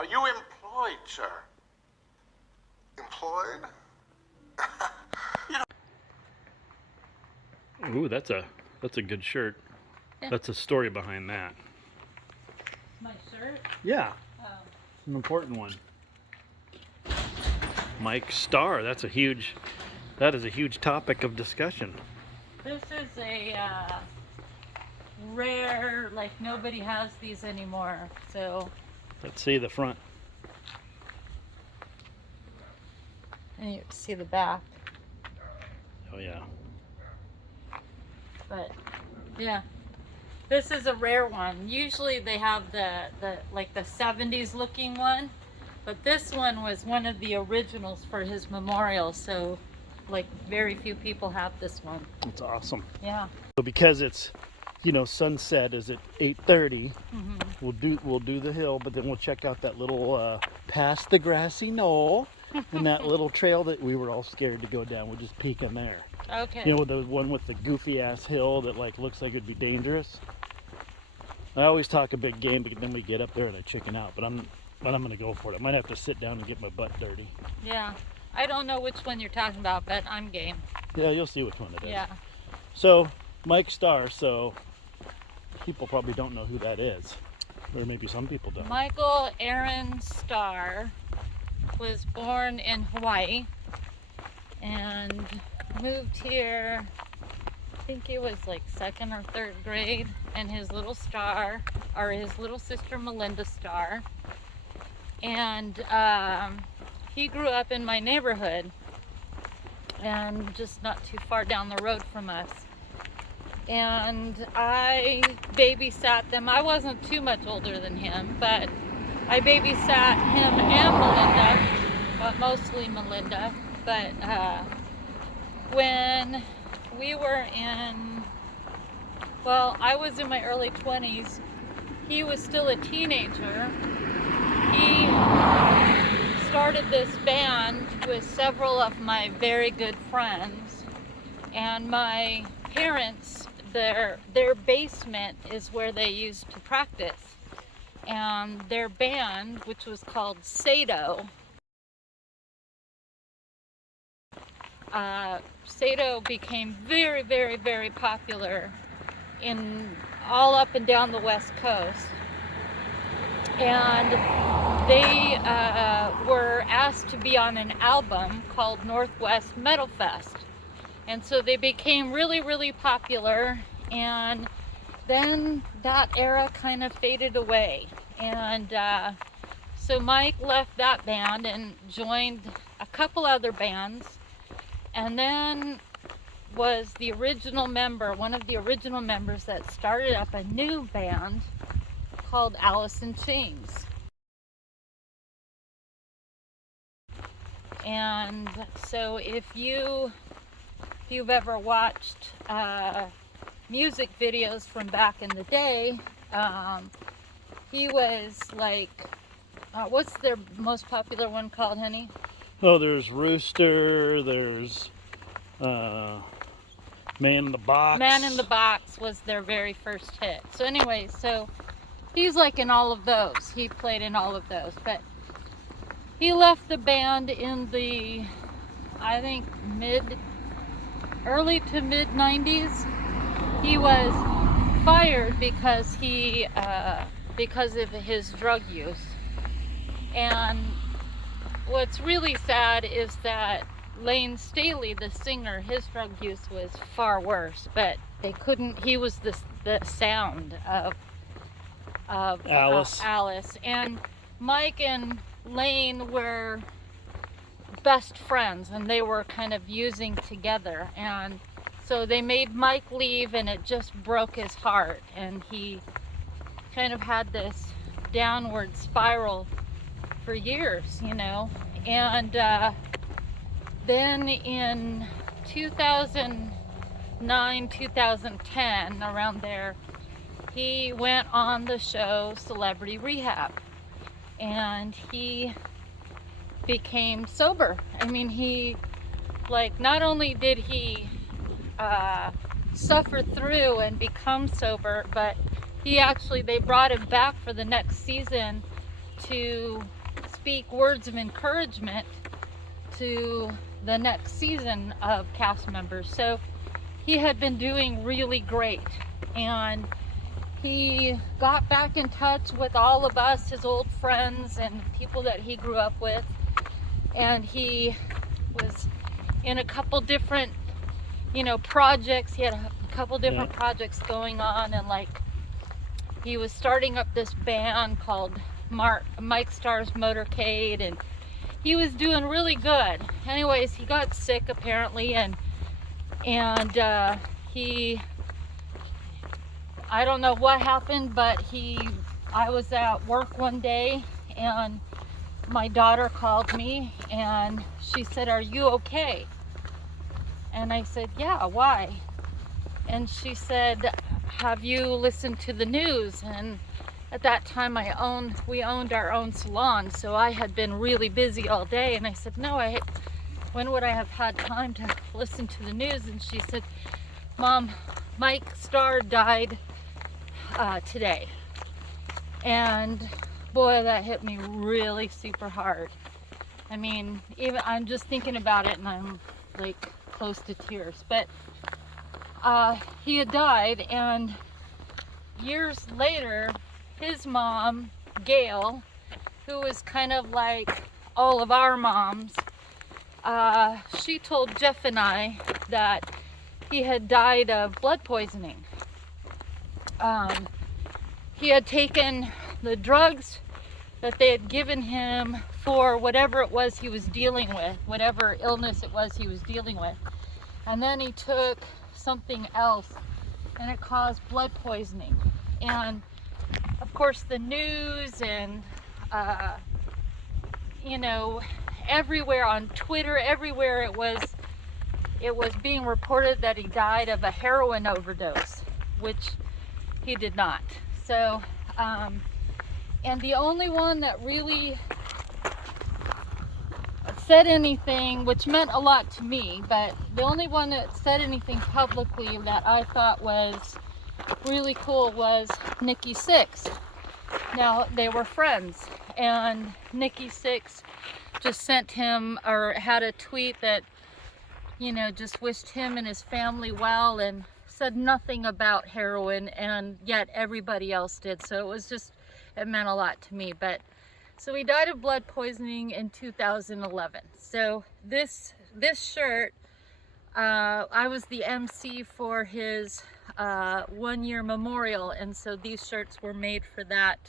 Are you employed, sir? Employed? Ooh, that's a good shirt. Yeah. That's a story behind that. My shirt? Yeah, Oh. an important one. Mike Starr. That is a huge topic of discussion. This is a rare, like nobody has these anymore. So, Let's see the front. and you see the back. Oh yeah. But yeah, this is a rare one. Usually they have the like the 70s looking one, but this one was one of the originals for his memorial. So, like very few people have this one. It's awesome. Yeah. So because it's, sunset is at 8:30. Mm-hmm. We'll do the hill, but then we'll check out that little past the grassy knoll and that little trail that we were all scared to go down. We'll just peek in there. Okay. The one with the goofy ass hill that looks like it'd be dangerous. I always talk a big game, but then we get up there and I chicken out. But I'm gonna go for it. I might have to sit down and get my butt dirty. Yeah. I don't know which one you're talking about, but I'm game. Yeah, you'll see which one it is. Yeah. So Mike Starr. So people probably don't know who that is, or maybe some people don't. Michael Aaron Starr was born in Hawaii and moved here, I think he was like 2nd or 3rd grade, and his little sister Melinda Starr. And he grew up in my neighborhood and just not too far down the road from us. And I babysat them. I wasn't too much older than him, but I babysat him and Melinda, but mostly Melinda. But when we were I was in my early 20s, he was still a teenager. He started this band with several of my very good friends, and my parents, their basement is where they used to practice, and their band, which was called Sato, Sato became very, very, very popular all up and down the West Coast. And they were asked to be on an album called Northwest Metal Fest. And so they became really, really popular. And then that era kind of faded away. And so Mike left that band and joined a couple other bands. And then was one of the original members that started up a new band called Allison Sings. And so if you've ever watched music videos from back in the day, he was like, what's their most popular one called, honey? Oh, there's Rooster, there's Man in the Box. Man in the Box was their very first hit. So anyway, he's like in all of those. He played in all of those. But he left the band in the, I think, early to mid 90s. He was fired because of his drug use. And what's really sad is that Lane Staley, the singer, his drug use was far worse, but he was the sound of Alice. And Mike and Lane were best friends, and they were kind of using together. And so they made Mike leave, and it just broke his heart. And he kind of had this downward spiral for years, And then in 2009, 2010, around there, he went on the show Celebrity Rehab, and he became sober. I mean, he, not only did he suffer through and become sober, but they brought him back for the next season to speak words of encouragement to the next season of cast members. So he had been doing really great, and he got back in touch with all of us, his old friends and people that he grew up with, and he was in a couple different, projects. He had a couple different projects going on, and like he was starting up this band called Mike Starr's Motorcade, and he was doing really good. Anyways, he got sick apparently, and he, I don't know what happened, but I was at work one day, and my daughter called me, and she said, "Are you okay?" And I said, "Yeah, why?" And she said, "Have you listened to the news?" And at that time we owned our own salon, so I had been really busy all day, and I said, "No, when would I have had time to listen to the news?" And she said, "Mom, Mike Starr died today." And boy, that hit me really super hard. I mean, even I'm just thinking about it and I'm like close to tears. But he had died, and years later, his mom, Gail, who was kind of like all of our moms, she told Jeff and I that he had died of blood poisoning. He had taken the drugs that they had given him for whatever it was he was dealing with, whatever illness it was he was dealing with. And then he took something else, and it caused blood poisoning. And of course the news and everywhere on Twitter, everywhere it was being reported that he died of a heroin overdose, which he did not. So and the only one that really said anything, which meant a lot to me, but the only one that said anything publicly that I thought was really cool was Nikki Sixx. Now, they were friends, and Nikki Sixx just sent him, or had a tweet that, just wished him and his family well, and said nothing about heroin, and yet everybody else did. So it meant a lot to me. But so he died of blood poisoning in 2011. So this shirt, I was the MC for his 1-year memorial, and so these shirts were made for that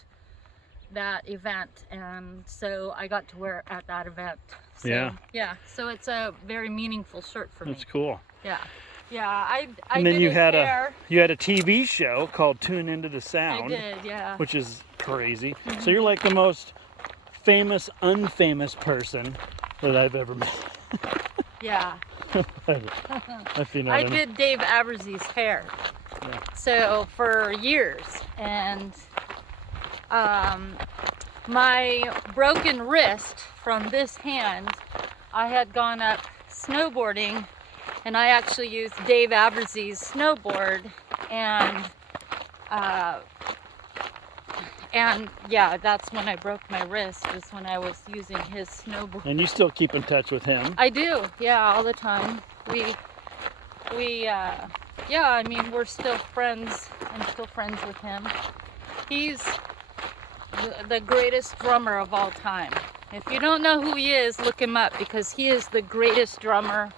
event, and so I got to wear it at that event. So, yeah, so it's a very meaningful shirt for me. That's cool. Yeah, I and then did you his had hair. you had a TV show called Tune Into the Sound. I did, yeah. Which is crazy. So you're like the most famous unfamous person that I've ever met. Yeah. If you know I what did Dave Aberzy's hair. Yeah. So for years, and my broken wrist from this hand, I had gone up snowboarding, and I actually used Dave Aberzy's snowboard, and yeah, that's when I broke my wrist, was when I was using his snowboard. And you still keep in touch with him? I do, yeah, all the time. Yeah, I mean, we're still friends. I'm still friends with him. He's the greatest drummer of all time. If you don't know who he is, look him up, because he is the greatest drummer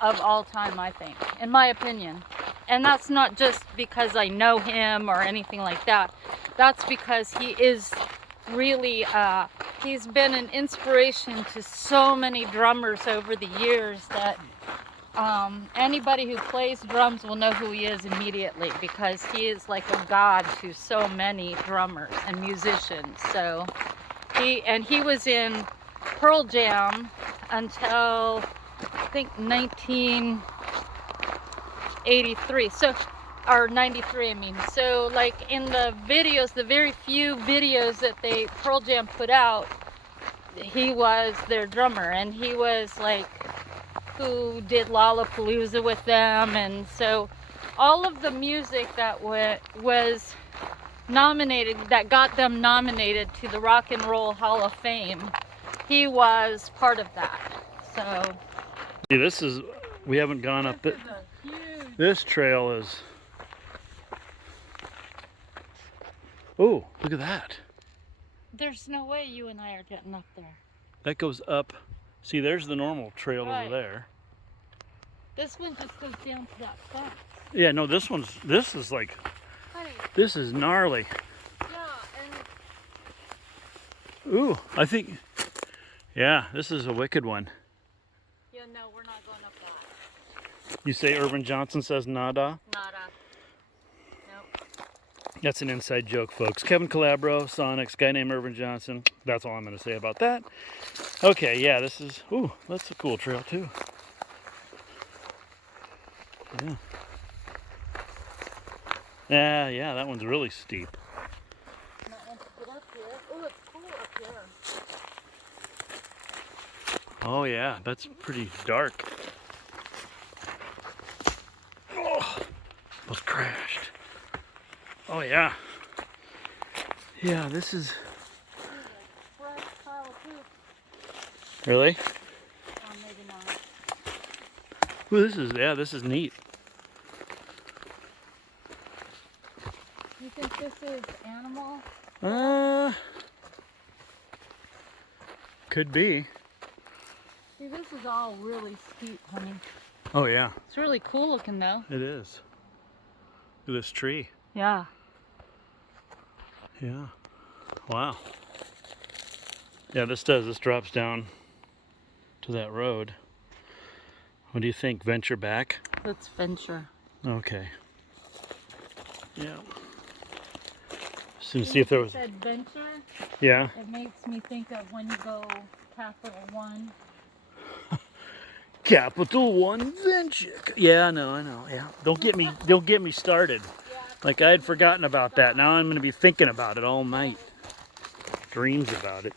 of all time, I think, in my opinion. And that's not just because I know him or anything like that. That's because he is really, he's been an inspiration to so many drummers over the years that anybody who plays drums will know who he is immediately, because he is like a god to so many drummers and musicians. So he was in Pearl Jam until I think 1983. So, or 93, I mean. So like in the videos, the very few videos that Pearl Jam put out, he was their drummer, and he was like who did Lollapalooza with them. And so all of the music that was that got them nominated to the Rock and Roll Hall of Fame. He was part of that. So See, this is, we haven't gone up it. This trail is, oh, look at that. There's no way you and I are getting up there. That goes up. See, there's the normal trail Right. over there. This one just goes down to that fence. Yeah, no, this is like, Honey, this is gnarly. yeah, and Ooh, I think, yeah, this is a wicked one. yeah, no, we're not going up that. You say Irvin Johnson says nada? Nada. Nope. That's an inside joke, folks. Kevin Calabro, Sonics, guy named Irvin Johnson. That's all I'm going to say about that. Okay, yeah, this is, ooh, that's a cool trail too. Yeah. Yeah, that one's really steep. Not want to get up here. Oh, it's cool up here. Oh yeah, that's pretty dark. Oh, almost crashed. Oh yeah. Yeah, this is... Fresh pile of poop. Really? Oh, maybe not. Ooh, this is, yeah, this is neat. You think this is animal? Could be. See, this is all really steep, honey. Oh yeah, It's really cool looking though. it is. Look at this tree. Yeah. Yeah. Wow. Yeah, this drops down to that road. What do you think? Venture back? Let's venture. Okay. Yeah. Just to see if there was. Said venture. Yeah. It makes me think of when you go Capital One. Capital One Venture. Yeah, I know. Yeah. Don't get me started. Like I had forgotten about that. Now I'm going to be thinking about it all night. Dreams about it.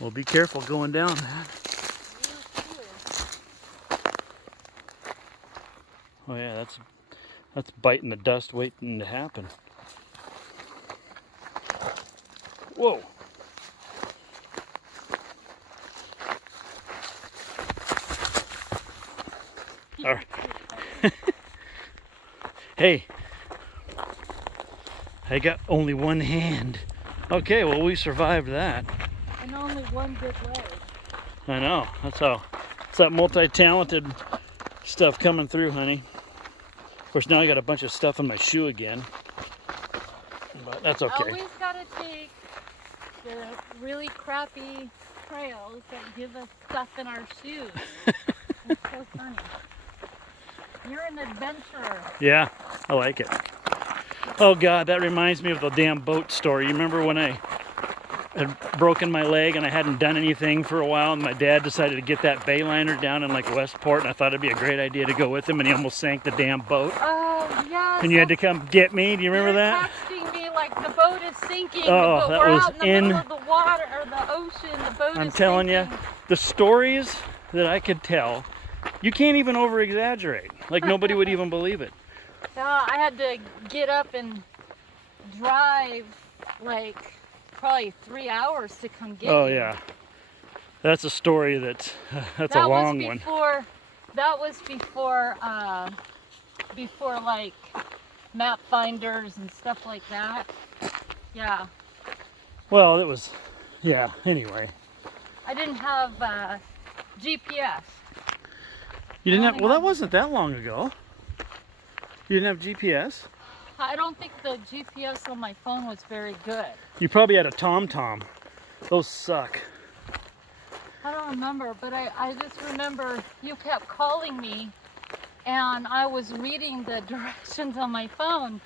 Well, be careful going down that. Oh yeah, that's biting the dust waiting to happen. Whoa. All right. Hey, I got only one hand. Okay, well we survived that. And only one good leg. I know. That's that multi-talented stuff coming through, honey. Of course, now I got a bunch of stuff in my shoe again, but that's okay. Always gotta take the really crappy trails that give us stuff in our shoes. It's so funny. You're an adventurer. Yeah, I like it. Oh God, that reminds me of the damn boat story. You remember when I had broken my leg and I hadn't done anything for a while, and my dad decided to get that bay liner down in like Westport, and I thought it'd be a great idea to go with him, and he almost sank the damn boat. Oh, yes. And you had to come get me. Do you remember that? Texting me like the boat is sinking. Oh, but that we're was out in the middle of the water or the ocean. The boat I'm is telling you, sinking. the stories that I could tell, you can't even over-exaggerate. Like nobody would even believe it. I had to get up and drive like probably 3 hours to come get Oh you. yeah, that's a story that's a long one. That was before like map finders and stuff like that. Yeah. Well, it was, yeah. Anyway, I didn't have GPS. you didn't have. Well, that wasn't that long ago. You didn't have GPS. I don't think the GPS on my phone was very good. You probably had a TomTom. Those suck. I don't remember, but I just remember you kept calling me and I was reading the directions on my phone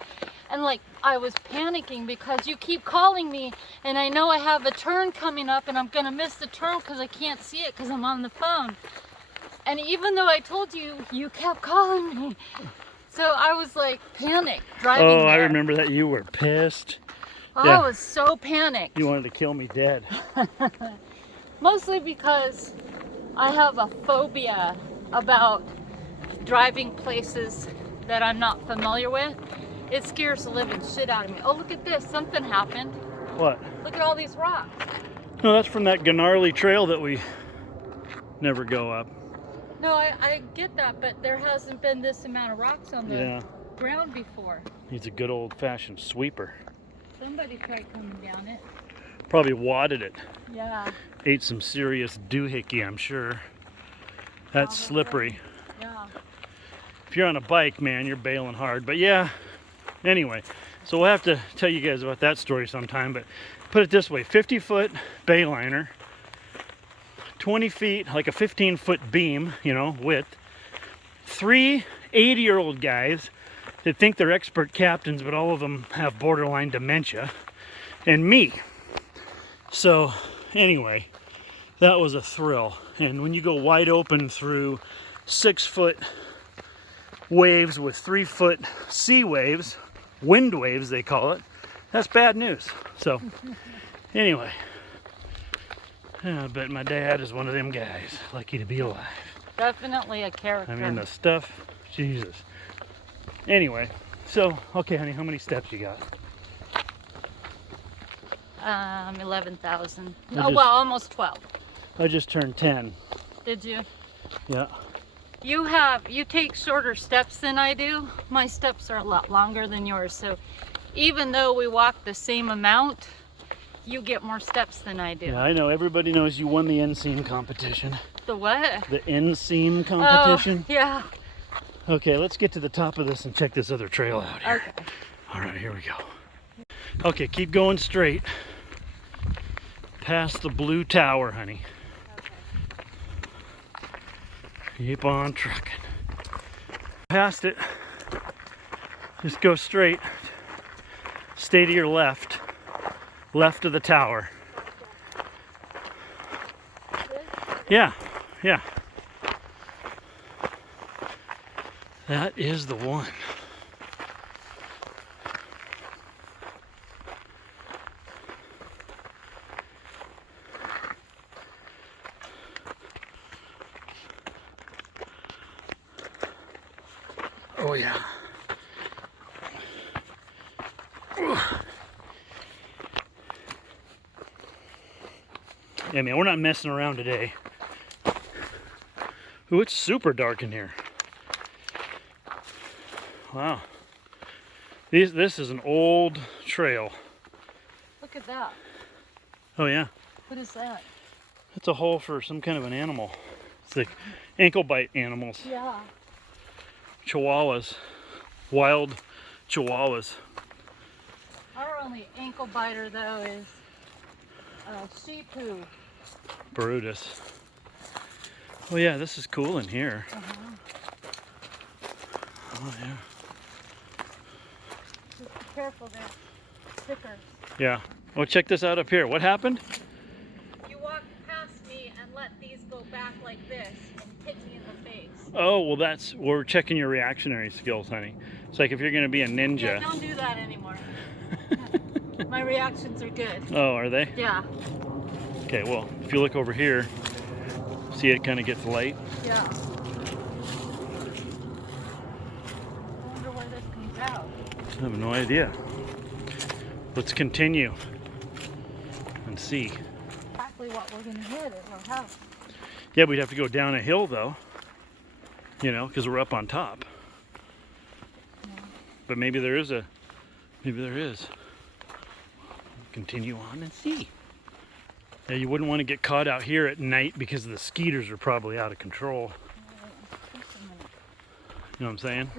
and like I was panicking because you keep calling me and I know I have a turn coming up and I'm gonna miss the turn because I can't see it because I'm on the phone. And even though I told you, you kept calling me. So I was like panicked driving Oh, there. I remember that. You were pissed. I was so panicked. You wanted to kill me dead. Mostly because I have a phobia about driving places that I'm not familiar with, it scares the living shit out of me. Oh, look at this. Something happened. What? Look at all these rocks. No, that's from that gnarly trail that we never go up. No, I get that, but there hasn't been this amount of rocks on the ground before. Needs a good old-fashioned sweeper. Somebody tried coming down it. Probably wadded it. Yeah. Ate some serious doohickey, I'm sure. That's slippery. Yeah. If you're on a bike, man, you're bailing hard. But yeah, anyway, so we'll have to tell you guys about that story sometime. But put it this way, 50-foot bayliner, 20 feet, like a 15-foot beam, you know, width. 3 80-year-old guys that think they're expert captains, but all of them have borderline dementia. And me. So anyway, that was a thrill. And when you go wide open through 6-foot waves with 3-foot sea waves, wind waves they call it, that's bad news. So anyway, I bet my dad is one of them guys, lucky to be alive. Definitely a character. I mean, the stuff, Jesus. Anyway, so, okay, honey, how many steps you got? 11,000. I Oh, just- well, almost 12. I just turned 10. Did you? Yeah. You take shorter steps than I do. My steps are a lot longer than yours. So even though we walk the same amount, you get more steps than I do. Yeah, I know. Everybody knows you won the inseam competition. The what? The inseam competition? Oh, yeah. Okay, let's get to the top of this and check this other trail out here. Okay. All right, here we go. Okay, keep going straight. Past the blue tower, honey. Keep on trucking. Past it. Just go straight. Stay to your left. Left of the tower. Yeah, yeah. That is the one. Oh yeah. Yeah, man, we're not messing around today. Ooh, it's super dark in here. Wow. This is an old trail. Look at that. Oh yeah. What is that? It's a hole for some kind of an animal. It's like ankle bite animals. Yeah. Chihuahuas. Wild chihuahuas. Our only ankle biter though is sheep poo. Brutus. Oh yeah, this is cool in here. Oh yeah. Just be careful there. Stickers. Yeah. Oh, check this out up here. What happened? You walk past me and let these go back like this and hit me in the face. Oh, well we're checking your reactionary skills, honey. It's like if you're gonna be a ninja. Yeah, don't do that anymore. My reactions are good. Oh, are they? Yeah. Okay, well, if you look over here, see it kind of gets light. Yeah. I wonder where this comes out. I have no idea. Let's continue and see. Exactly what we're gonna hit at our house. Yeah, we'd have to go down a hill though, you know, because we're up on top. Yeah. But maybe there is. Continue on and see. Yeah, you wouldn't want to get caught out here at night because the skeeters are probably out of control. You know what I'm saying?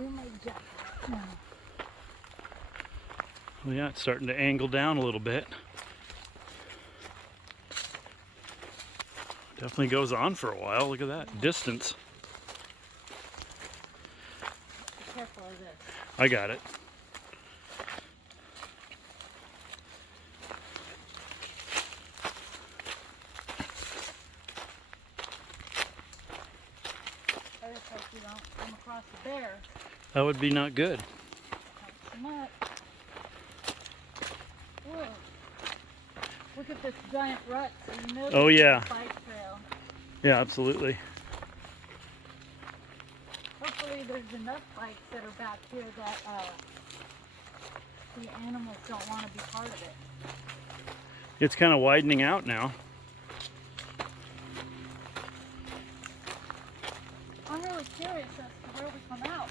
Well, yeah, it's starting to angle down a little bit. Definitely goes on for a while. Look at that distance. Be careful of this. I got it. I just hope you don't come across a bear. That would be not good. Not so much. Whoa. Look at this giant rut. So you know Oh, this is yeah. a bike trail. Yeah, absolutely. Hopefully there's enough bikes that are back here that the animals don't want to be part of it. It's kind of widening out now. I'm really curious as to where we come out.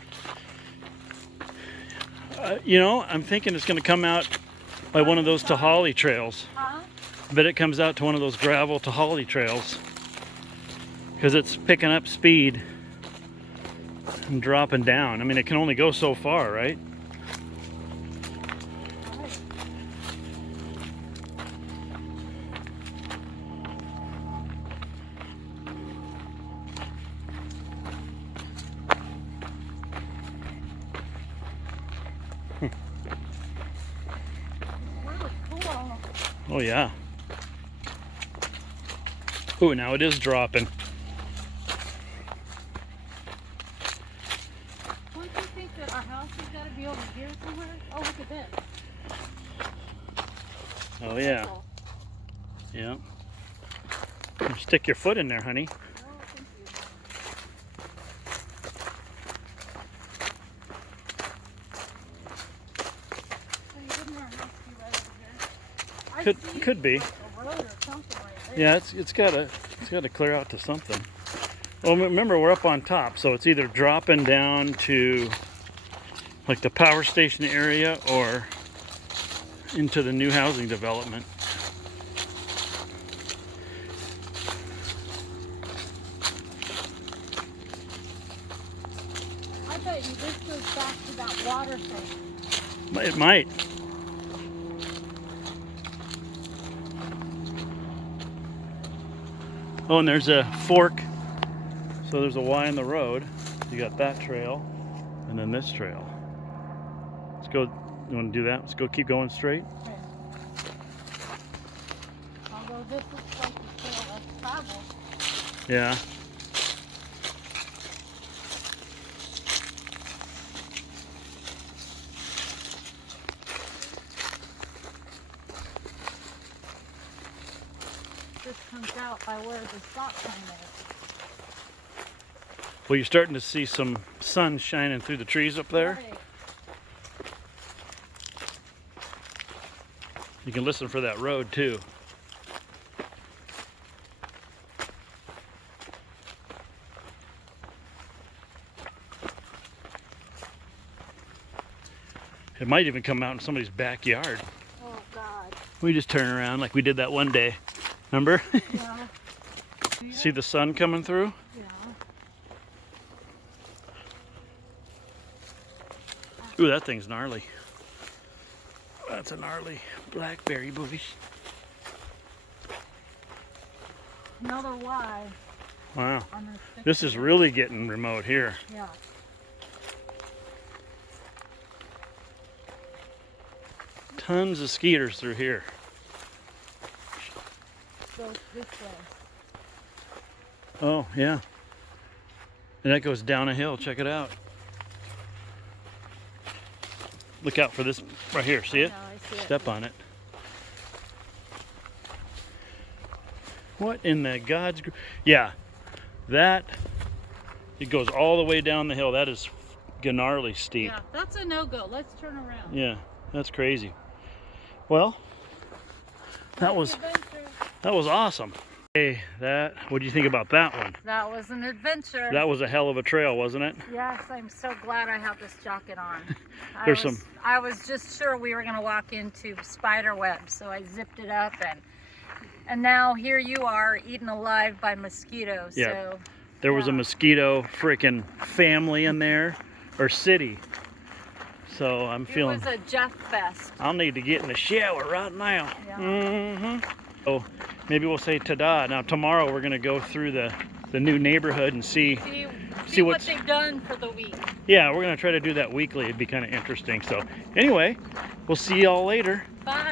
You know, I'm thinking it's going to come out by one of those Tahali trails. Huh? I bet it comes out to one of those gravel Tahali trails. Because it's picking up speed and dropping down. I mean, it can only go so far, right? Really cool. Oh yeah. Oh, now it is dropping. Don't you think that our house has got to be over here somewhere? Oh, look at this. Oh yeah. Cool. Yeah. Stick your foot in there, honey. Oh, thank you. So you wouldn't our house be right over here? I see Could be. like a road or something right there. Yeah, it's gotta clear out to something. Well, remember we're up on top, so it's either dropping down to like the power station area or into the new housing development. I bet you this goes back to that water thing. It might. Oh, and there's a fork. So there's a Y in the road. You got that trail, and then this trail. Let's go. You want to do that? Let's go. Keep going straight. Okay. Although this looks like the trail of travel. Yeah. This comes out by where the stop sign is. Well, you're starting to see some sun shining through the trees up there. Right. You can listen for that road too. It might even come out in somebody's backyard. Oh God. We just turn around like we did that one day. Remember? Yeah. See the sun coming through? Yeah. Ooh, that thing's gnarly. That's a gnarly blackberry bush. Another Y. Wow. On this picture. This is really getting remote here. Yeah. Tons of skeeters through here. Goes this way. Oh, yeah. And that goes down a hill. Check it out. Look out for this right here. See it? Yeah, I see it. Step on it. What in the God's... Yeah, that... It goes all the way down the hill. That is gnarly steep. Yeah, that's a no-go. Let's turn around. Yeah, that's crazy. Well, that was awesome. Hey, what do you think about that one? That was an adventure. That was a hell of a trail, wasn't it? Yes, I'm so glad I have this jacket on. There's I was just sure we were going to walk into spider webs, so I zipped it up, and now here you are eaten alive by mosquitoes. Yeah. So There was a mosquito freaking family in there, or city. So I'm feeling... It was a Jeff Fest. I'll need to get in the shower right now. Yeah. So maybe we'll say ta-da. Now tomorrow we're gonna go through the new neighborhood and see what they've done for the week. Yeah, we're gonna try to do that weekly. It'd be kind of interesting. So anyway, we'll see y'all later. Bye.